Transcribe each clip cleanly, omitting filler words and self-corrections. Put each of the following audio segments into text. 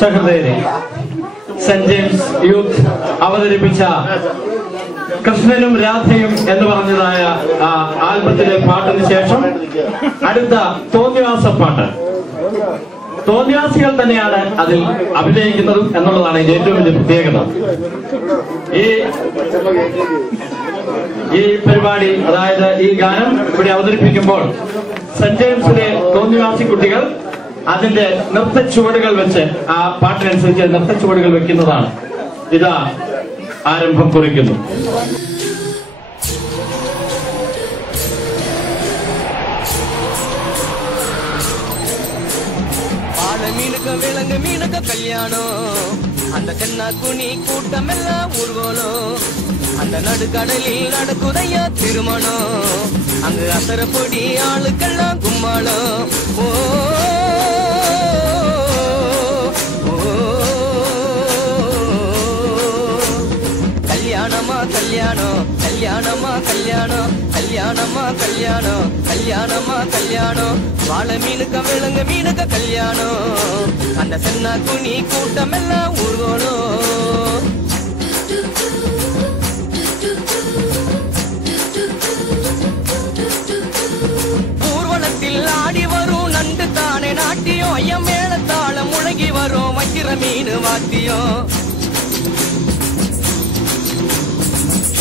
സഹോദരി saint James youth അവതരിപ്പിച്ച കൃഷ്ണനും രാധയും എന്ന് പറഞ്ഞതായ ആ ആൽബത്തിലെ പാട്ടിന് ശേഷം അടുത്ത തോന്നിവാസ പാട്ട്. തോന്നിവാസികൾ തന്നെയാണ് അതിൽ അഭിനയിക്കുന്നതും എന്നുള്ളതാണ് ഏറ്റവും വലിയ പ്രത്യേകത. ഈ പരിപാടി, അതായത് ഈ ഗാനം ഇവിടെ അവതരിപ്പിക്കുമ്പോൾ സെന്റ് ജെയിംസിലെ തോന്നിവാസി കുട്ടികൾ അതിന്റെ നൃത്ത ചുവടുകൾ വെച്ച് ആ പാട്ടിനനുസരിച്ച് നൃത്ത ചുവടുകൾ വെക്കുന്നതാണ്. ഇതാ ആരംഭം കുറിക്കുന്നു. விலங்கு மீனுக்கு கல்யாணம், அந்த கண்ணா குனி கூட்டம் எல்லாம் ஊர்வலம், அந்த நடுக்கடலில் நடக்குதையா திருமணம், அங்கு அசர பொடி ஆளுக்கெல்லாம் கும்மாளம். ஓ கல்யாணமா கல்யாணம், கல்யாணமா கல்யாணம், கல்யாணமா கல்யாணம், கல்யாணமா கல்யாணம், வாழை மீனுக்க விலங்கு மீனுக்க கல்யாணம், அந்த சென்னா குனி கூட்டம் எல்லாம் ஊர்வலம். ஊர்வலத்தில் ஆடி வரும் நண்டு தானே நாட்டியம், ஐயம் மேளத்தாளம் முழங்கி வரும் வைக்கிற மீன் வாத்தியம்.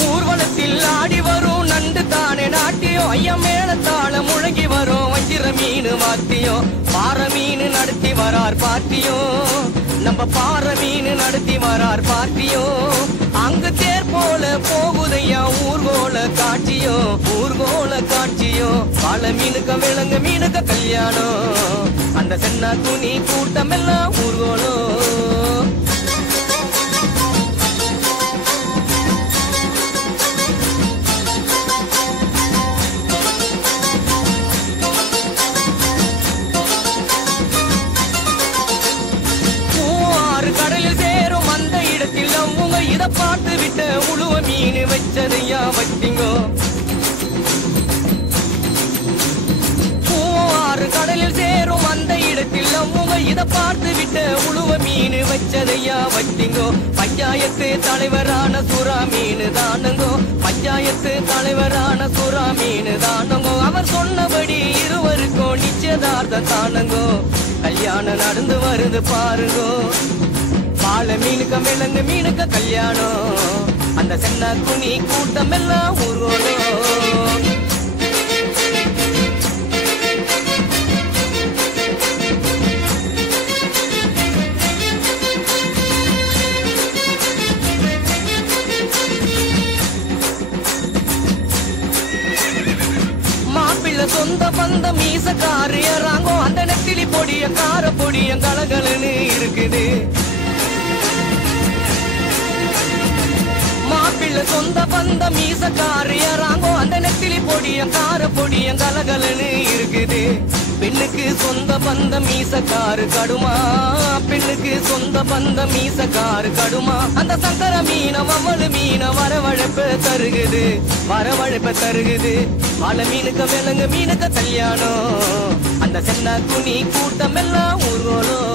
ஊர்வலத்தில் ஆடி வரும் நண்டு தானே நாட்டியம், ஐயம் மேளத்தாளம் முழங்கி வரும் வஞ்சிர மீன் வாத்தியம். பாறை மீன் நடத்தி வரார் பார்ட்டியும், நம்ம பாறை மீன் நடத்தி வரார் பார்ட்டியும், அங்கு தேர் போல போகுதையா ஊர்கோல காட்சியும், ஊர்கோல காட்சியும். வாழை மீனுக்க விலங்கு மீனுக்க கல்யாணம், அந்த சென்னா துணி கூட்டம் எல்லாம் ஊர்கோலம். இத பார்த்து விட்ட உழுவ மீன் வச்சதையா வட்டிங்கோ, பூவாறு கடலில் சேரும் அந்த இடத்தில் அவங்க இத பார்த்து விட்ட உழுவ மீன் வச்சதையா வட்டிங்கோ. பஞ்சாயத்து தலைவரான சுறா மீன் தானுங்கோ, பஞ்சாயத்து தலைவரான சுறா மீன் தானுங்கோ, அவர் சொன்னபடி இருவருக்கும் நிச்சயதார்த்தம் தானுங்கோ. கல்யாணம் நடந்து வருது பாருங்கோ. வாழை மீனுக்க விலங்கு மீனுக்க கல்யாணம், அந்த சென்னா குனி கூட்டம் எல்லாம் ஊர்வலம். மாப்பிள்ள சொந்த பந்தம் மீசக்காரு ஏறாங்கோ, அந்த நெத்திலி பொடிய கார பொடிய கலகலன்னு இருக்குது. மாப்பிள்ள சொந்த பந்தம் மீசக்காரு ஏறாங்கோ, அந்த நெத்திலி பொடிய கார பொடிய கலகலன்னு இருக்குது. பெண்ணுக்கு சொந்த பந்தம் மீசக்காரு கடுமா, பெண்ணுக்கு சொந்த பந்தம் மீசக்காரு கடுமா, அந்த சங்கர மீன மம்மளு மீன வரவழைப்ப தருகுது, வரவழைப்ப தருகுது. வாழை மீனுக்க விலங்கு மீனுக்க கல்யாணம், அந்த சென்னா குனி கூட்டம் எல்லாம் ஊர்வலம்.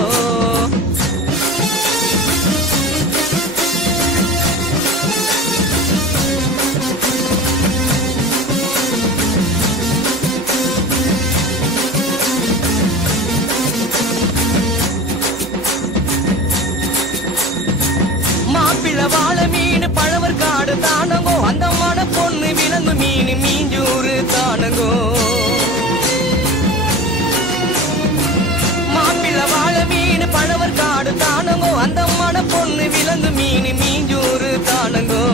வாழை மீன் பழவர் காடு தானங்கோ, அந்த மன பொண்ணு விலங்கு மீன் மீஞ்சூறு தானங்கோ. மாப்பிள்ள வாழை மீன் பழவர் காடு தானங்கோ, அந்த மன பொண்ணு விலங்கு மீன் மீஞ்சூறு தானங்கோ.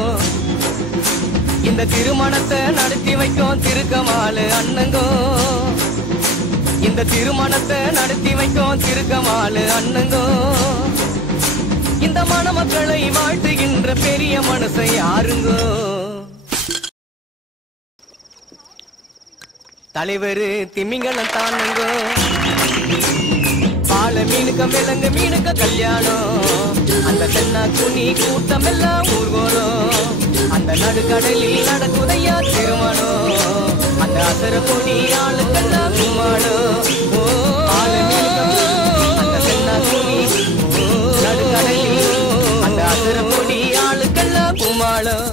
இந்த திருமணத்தை நடத்தி வைக்கும் திருக்கமாலு அண்ணங்கோ, இந்த திருமணத்தை நடத்தி வைக்கும் திருக்கமாலு அண்ணங்கோ. இந்த மணமக்களை வாழ்த்துகின்ற பெரிய மனசை யாருங்கோ. தலைவர் திமிங்கலம் தானுங்கோ. வாழை மீனுக்க விலங்கு மீனுக்க கல்யாணம், அந்த சென்னா துணி கூட்டம் எல்லாம் ஊர்வலம், அந்த நடுக்கடலில் நடக்குதையா திருமணம், அந்த அசர பொடி ஆளுக்கெல்லாம் கும்மாளம். ஓ வாழை மீனுக்க அந்த சென்னா துணி மாளம்